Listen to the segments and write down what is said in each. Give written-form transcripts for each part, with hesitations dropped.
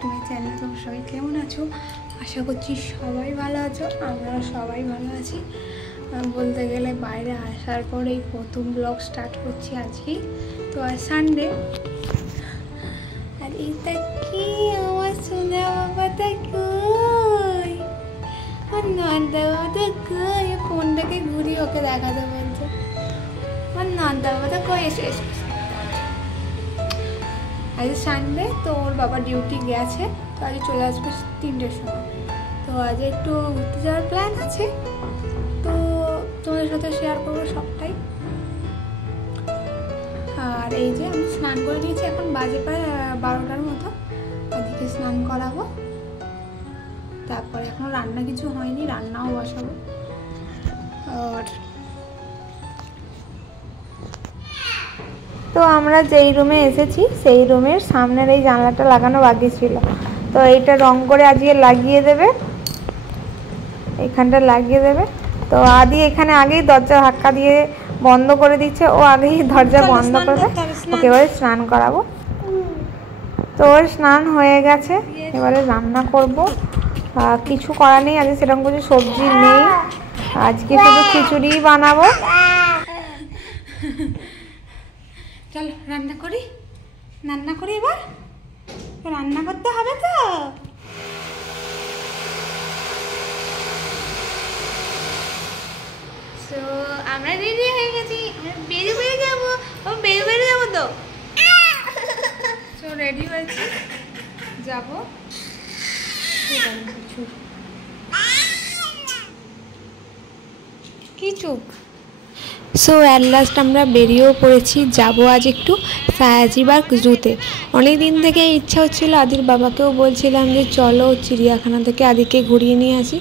To my channel. তোমরা সবাই কেমন আছো? আশা করছি সবাই ভালো আছো, আমরাও সবাই ভালো আছি। বলতে গেলে বাইরে আসার পরে এই প্রথম ব্লগ স্টার্ট করছি আজকেই। তো আজ সানডে, আর এইটা কি আমার সোনা বাবাটা কই, আর নন্দা বাবাটা কই? ফোনটাকে ঘুরিয়ে ওকে দেখাতে বলছে। আর নন্দা বাবাটা কই? এসে এসে আজ সানডে, তো ওর বাবা ডিউটি গেছে, তো আজ চলে আসবে 3টের সময়। তো আজ একটু ঘুরতে যাওয়ার প্ল্যান আছে, তো তোমাদের সাথে শেয়ার করবো সবটাই। আর এই যে আমি স্নান করে নিয়েছি, এখন বাজে প্রায় 12টার মতো। ওদিকে স্নান করাবো, তারপরে এখনো রান্না কিছু হয়নি, রান্নাও বসাবো। আর তো আমরা যেই রুমে এসেছি সেই রুমের সামনের এই জানলাটা লাগানো বাকি ছিল, তো এইটা রং করে আজকে লাগিয়ে দেবে, এখানটা লাগিয়ে দেবে। তো আদি এখানে আগেই দরজা ধাক্কা দিয়ে বন্ধ করে দিচ্ছে, ও আগেই দরজা বন্ধ করবে। ওকে এবারে স্নান করাবো। তো ওর স্নান হয়ে গেছে, এবারে রান্না করব। কিছু করা নেই, আজকে সেরকম কিছু সবজি নেই, আজকে শুধু খিচুড়ি বানাবো। চলো রান্না করি, এবার রান্না করতে হবে। তো সো আমরা রেডি হয়ে গেছি, আমরা বেরিয়ে যাবো, বেরিয়ে যাবো। তো সো রেডি হয়েছি, যাবো। কি চুপ? সো অ্যাট লাস্ট আমরা বেরিয়েও পড়েছি, যাবো আজ একটু সায়াজিবাগ জুতে। অনেক দিন থেকে ইচ্ছা হচ্ছিলো, আদির বাবাকেও বলছিলাম যে চলো চিড়িয়াখানা থেকে আদিকে ঘুরিয়ে নিয়ে আসি।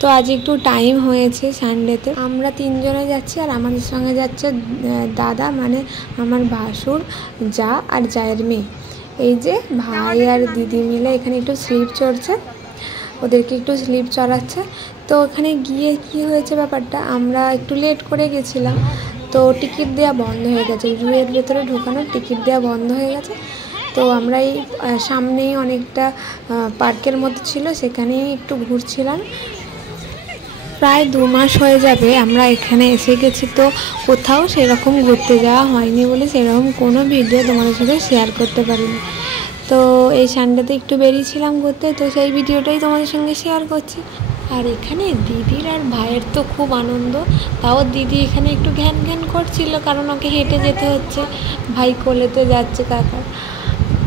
তো আজ একটু টাইম হয়েছে সানডেতে। আমরা 3 জনে যাচ্ছি, আর আমাদের সঙ্গে যাচ্ছে দাদা, মানে আমার ভাসুর, যা আর জায়ের মেয়ে। এই যে ভাই আর দিদি মিলে এখানে একটু স্লিপ চড়ছে, ওদেরকে একটু স্লিপ চড়াচ্ছে। তো ওখানে গিয়ে কি হয়েছে ব্যাপারটা, আমরা একটু লেট করে গেছিলাম, তো টিকিট দেওয়া বন্ধ হয়ে গেছে, জুয়ের ভেতরে ঢোকানোর টিকিট দেওয়া বন্ধ হয়ে গেছে। তো আমরা এই সামনেই অনেকটা পার্কের মতো ছিল, সেখানেই একটু ঘুরছিলাম। প্রায় 2 মাস হয়ে যাবে আমরা এখানে এসে গেছি, তো কোথাও সেরকম ঘুরতে যাওয়া হয়নি বলে সেরকম কোনো ভিডিও তোমাদের সাথে শেয়ার করতে পারিনি। তো এই সানডেতে একটু বেরিয়েছিলাম ঘুরতে, তো সেই ভিডিওটাই তোমাদের সঙ্গে শেয়ার করছি। আর এখানে দিদির আর ভাইয়ের তো খুব আনন্দ, তাও দিদি এখানে একটু ঘ্যান ঘ্যান করছিল, কারণ ওকে হেঁটে যেতে হচ্ছে, ভাই কোলেতে যাচ্ছে কাকার।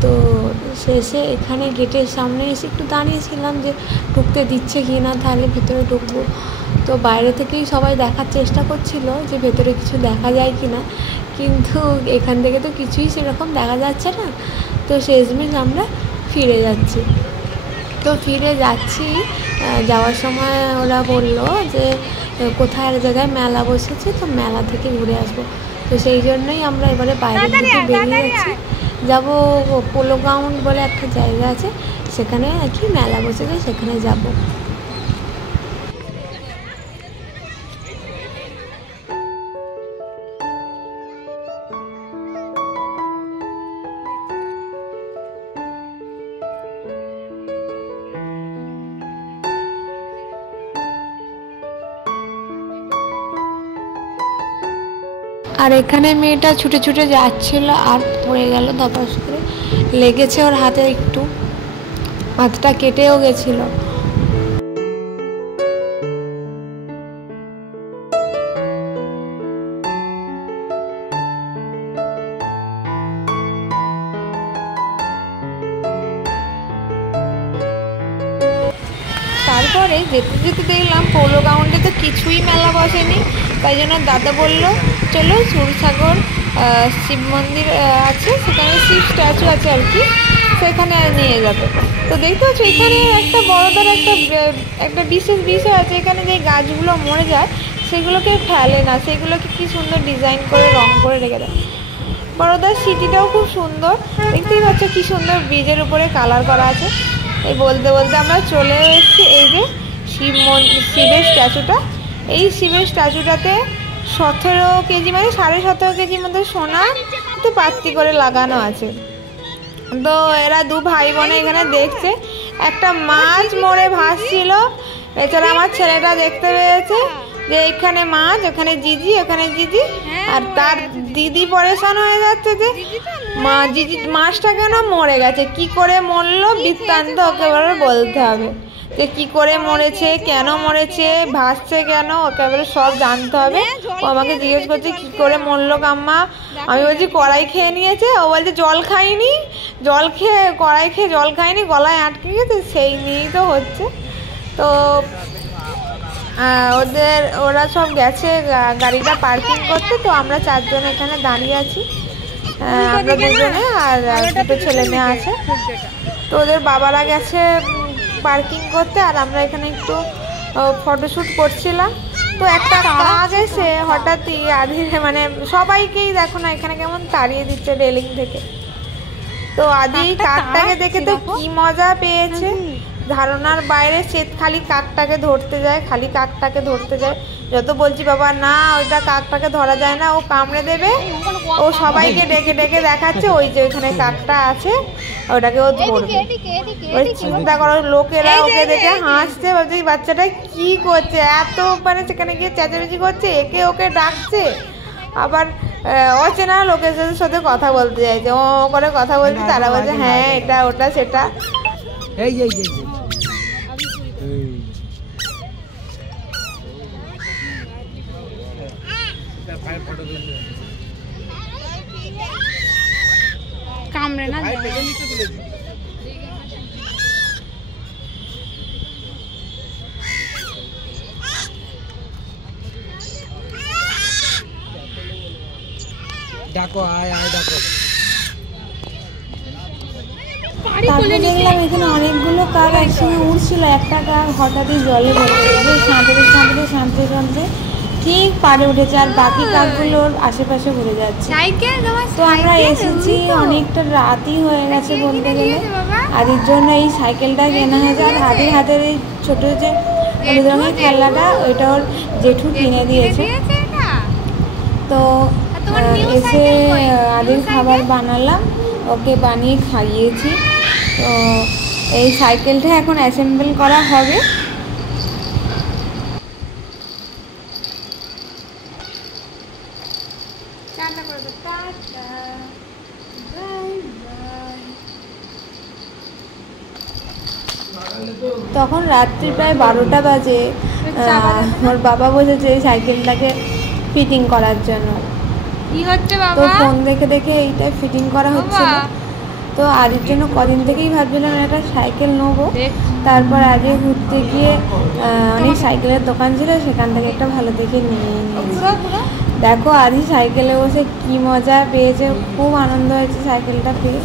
তো শেষে এখানে গেটের সামনে এসে একটু দাঁড়িয়েছিলাম যে ঢুকতে দিচ্ছে কি না, তাহলে ভেতরে ঢুকবো। তো বাইরে থেকেই সবাই দেখার চেষ্টা করছিল যে ভেতরে কিছু দেখা যায় কি না, কিন্তু এখান থেকে তো কিছুই সেরকম দেখা যাচ্ছে না। তো শেষমেশ আমরা ফিরে যাচ্ছি। তো ফিরে যাচ্ছি, যাওয়ার সময় ওরা বললো যে কোথায় এক জায়গায় মেলা বসেছে, তো মেলা থেকে ঘুরে আসবো। তো সেই জন্যই আমরা এবারে বাইরের দিকে বেরিয়ে যাচ্ছি, যাবো পোলো গ্রাউন্ড বলে একটা জায়গা আছে, সেখানে আর কি মেলা বসেছে, সেখানে যাব। আর এখানে মেয়েটা ছুটে ছুটে যাচ্ছিল আর পড়ে গেল, ধপাস করে লেগেছে ওর হাতে, একটু হাতটা কেটেও গেছিল। তারপরে যেতে যেতে দেখলাম পোলো গ্রাউন্ডে তো কিছুই মেলা বসেনি, তাই জন্য দাদা বলল চলো সুরসাগর শিব মন্দির আছে, সেখানে শিব স্ট্যাচু আছে আর কি, সেখানে নিয়ে যাবে। তো দেখতে পাচ্ছ এখানে একটা বড়দের একটা বিশেষ বিষয় আছে, এখানে যে গাছগুলো মরে যায় সেগুলোকে ফেলে না, সেগুলোকে কি সুন্দর ডিজাইন করে রং করে রেখে দেয়। বড়দার সিটিটাও খুব সুন্দর, দেখতেই পাচ্ছ কি সুন্দর ব্রিজের উপরে কালার করা আছে। এই বলতে বলতে আমরা চলে এসেছি এই যে শিবের স্ট্যাচুটা। এই শিবের স্ট্যাচুটাতে 17 কেজি, মানে 17.5 কেজির মতো সোনা তো পাত্তি করে লাগানো আছে। তো এরা দু ভাই বোনে এখানে দেখছে একটা মাছ মরে ভাসছিল। এছাড়া আমার ছেলেটা দেখতে পেয়েছে যে এখানে মাছ, ওখানে জিজি, ওখানে জিজি, আর তার দিদি পরেশান হয়ে যাচ্ছে যে জিজি মাছটা কেন মরে গেছে, কি করে মরলো বৃত্তান্ত ওকে বলতে হবে, যে কি করে মরেছে, কেন মরেছে, ভাসছে কেন, ওকে সব জানতে হবে। ও আমাকে জিজ্ঞেস করছে কি করে মরলো কাম্মা। আমি বলছি কড়াই খেয়ে নিয়েছে। ও বলছে জল খাইনি, জল খেয়ে কড়াই খেয়ে জল খাইনি, গলায় আটকে গেছে, সেই নিয়েই তো হচ্ছে। তো ওরা সব গেছে গাড়িটা পার্কিং করতে। তো আমরা চারজন এখানে দাঁড়িয়ে আছি, আমরা দুজনে আর দুটো ছেলে মেয়ে আছে। তো ওদের বাবারা গেছে পার্কিং করতে আর আমরা এখানে একটু ফটোশ্যুট করছিলাম। তো একটা কাজ এসে হঠাৎই মানে সবাইকেই দেখো না এখানে কেমন তাড়িয়ে দিচ্ছে রেলিং থেকে। তো আদি কাকটাকে দেখে তো কি মজা পেয়েছে, ধারণার বাইরে। সে খালি কাকটাকে ধরতে যায়, খালি কাকটাকে ধরতে যায়। যত বলছি বাবা না ওইটা কাকটাকে ধরা যায় না, ও কামড়ে দেবে। ও সবাইকে ডেকে ডেকে দেখাচ্ছে ওই যে ওইখানে কাকটা আছে, ওটাকে ও ধরবে। ওই চিন্তা করো, লোকেরা ওকে দেখে হাসছে, বলছে এই বাচ্চাটা কি করছে, এত মানে সেখানে গিয়ে চেঁচামেচি করছে, একে ওকে ডাকছে। আবার অচেনা লোকের সাথে কথা বলতে চাইছে, ও করে কথা বলছে, তারা বলছে হ্যাঁ এটা ওটা সেটা। কামড়ে না ডাকো, আয় আয় ডাকো। তারপরে দেখলাম এখানে অনেকগুলো কাক একসঙ্গে উড়ছিল। একটা কাক হঠাৎই জলে পড়ে গেছে, সাঁতরে সাঁতরে সাঁতরে সাঁতরে ঠিক পাড়ে উঠেছে, আর বাকি কাকগুলোর আশেপাশে ঘুরে যাচ্ছে। তো আমরা এসেছি, অনেকটা রাতই হয়ে গেছে বলতে গেলে। আদির জন্য এই সাইকেলটা কেনা হয়েছে, আর আদির হাতের এই ছোটো যে হলুদ রঙের খেলনাটা ওইটা ওর জেঠু কিনে দিয়েছে। তো এসে আদির খাবার বানালাম, ওকে বানিয়ে খাইয়েছি। তো এই সাইকেলটা এখন অ্যাসেম্বল করা হবে। তখন রাত্রি প্রায় 12টা বাজে। ওর বাবা বসেছে এই সাইকেলটাকে ফিটিং করার জন্য। তো ফোন দেখে দেখে এইটা ফিটিং করা হচ্ছিল। তো আজের জন্য কদিন থেকেই ভাবছিলাম একটা সাইকেল নেবো। তারপর আজকে ঘুরতে গিয়ে অনেক সাইকেলের দোকান ছিল, সেখান থেকে একটা ভালো দেখে নিয়ে নিয়েছি। দেখো আদি সাইকেলে বসে কি মজা পেয়েছে, খুব আনন্দ হয়েছে সাইকেলটা পেয়ে।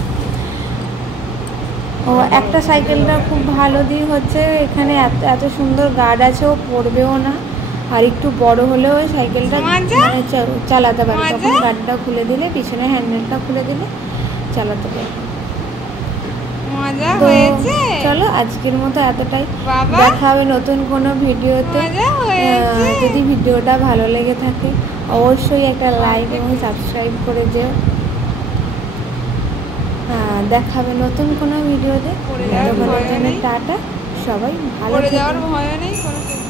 ও একটা সাইকেলটা খুব ভালো দিক হচ্ছে এখানে এত সুন্দর গার্ড আছে, ও পড়বেও না। আর একটু বড় হলেও ওই সাইকেলটা মানে চালাতে পারে। তখন গার্ডটা খুলে দিলে, পিছনে হ্যান্ডেলটা খুলে দিলে চালাতে পারে। তো চলো আজকের মতো এতটাই, দেখা হবে নতুন কোনো ভিডিওতে। যদি ভিডিওটা ভালো লেগে থাকে অবশ্যই একটা লাইক এবং সাবস্ক্রাইব করে যেও। দেখা হবে নতুন কোনো ভিডিওতে। ততক্ষণের জন্য টাটা, সবাই ভালো থাকবেন।